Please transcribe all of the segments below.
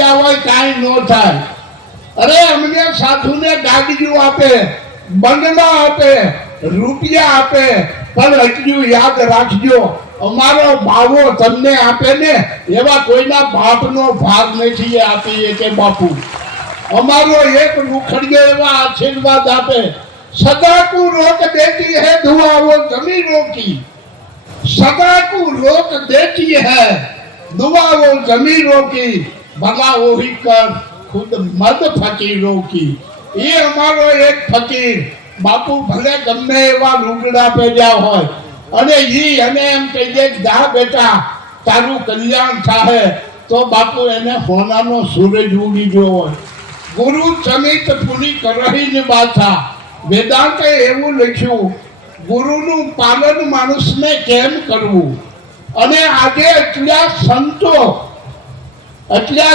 હોય કાંઈ ન થાય. અરે અમને સાધુને ગાડીઓ આપે, બંગલા આપે, રૂપિયા આપે, પણ એટલું યાદ રાખજો, અમારો બાવો તમને આપે ને એવા કોઈના બાપનો ભાગ નથી આપીએ કે બાપુ અમારો એક રૂખડિયો એવા આશીર્વાદ આપે. सदा को रोक देती है दुआ वो जमीनों की, सदा को रोक देती है दुआ वो जमीनों की, भला वही कर खुद मद फकीरों की. ये हमारो एक फकीर बापू भले गमे एवा लुगड़ा પહેર્યા હોય અને ઈ એને એમ કહી દે જા બેટા તારું કલ્યાણ થાય તો બાપુ એને હોનાનો સૂરજ ઉગી ગયો હોય. ગુરુ ચમિત પૂરી કરહી ને બાથા. વેદાંતે એવું લખ્યું ગુરુનું પાલન માણસને કેમ કરવું. અને આજે એટલા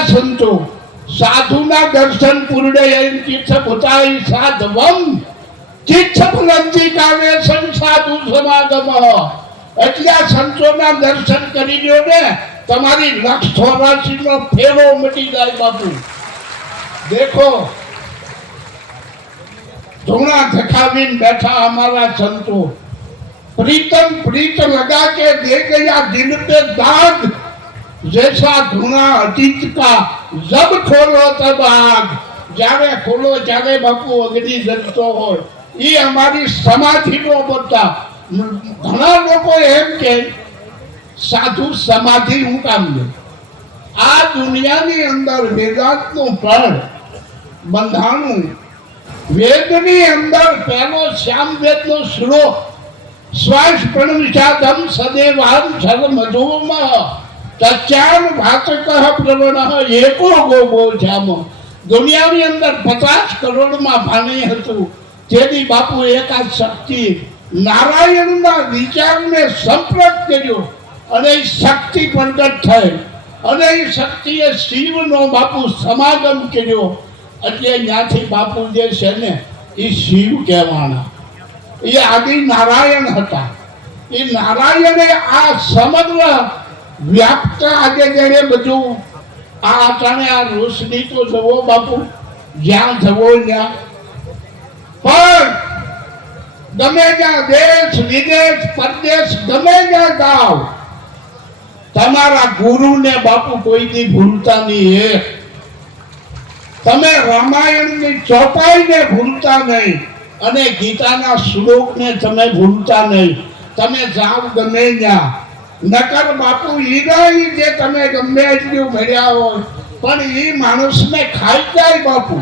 સંતો સાધુના દર્શન પૂર્ણે એમ તીર્થ ભૂતાઈ સાધવમ તીર્થફલંતી કાવે સાધુ સમાગમ. એટલા સંતોના દર્શન કરી લ્યો ને તમારી 184 નો ફેરો મટી જાય બાપુ. દેખો धुआं दिखावीन बैठा हमारा संतो, प्रीतम प्रीत लगा के दे गया दिल पे दाग, जैसा धुआं अतीत का जब खोलो तब आग. जावे खोलो जावे बापू अग्नि जलतो हो. ये हमारी समाधि नो बता. घना लोगों एम के साधु समाधि हूँ काम दे. आ दुनिया नी अंदर वेदांत नु पण बंधाणु वेदनी अंदर पहलो श्याम वेद नो श्लोक श्वास प्रणविषादम सदैवाम सर्व मधुम तच्चान भातकः प्रवणः एको गो श्याम. दुनिया ની અંદર 50 કરોડ માં ભાણી હતું તેની બાપુ એકાદ શક્તિ નારાયણના વિચારને સંપ્રત કર્યો અને શક્તિ પ્રગટ થઈ અને એ શક્તિએ શિવનો બાપુ સમાગમ કર્યો. એટલે ત્યાંથી બાપુ જે છે ને એ શિવ કહેવાના. એ આદિ નારાયણ હતા. એ નારાયણે આ સમગ્ર વ્યાપ્ત આજે જેને બધું આ અટાણે આ રોશની તો જવો બાપુ જ્યાં જવો ત્યાં. પણ ગમે ત્યાં દેશ વિદેશ પરદેશ ગમે ત્યાં જાઓ તમારા ગુરુને બાપુ કોઈની ભૂલતા નહીં. તમે રામાયણની ચોપાઈને ભૂલતા નહીં અને ગીતાના શ્લોકને તમે ભૂલતા નહીં. તમે જાવ ગમે ત્યાં નકર બાપુ ઈરાઈ જે તમે ગમે એટલું ભર્યા હોય પણ એ માણસને ખાઈ જાય બાપુ.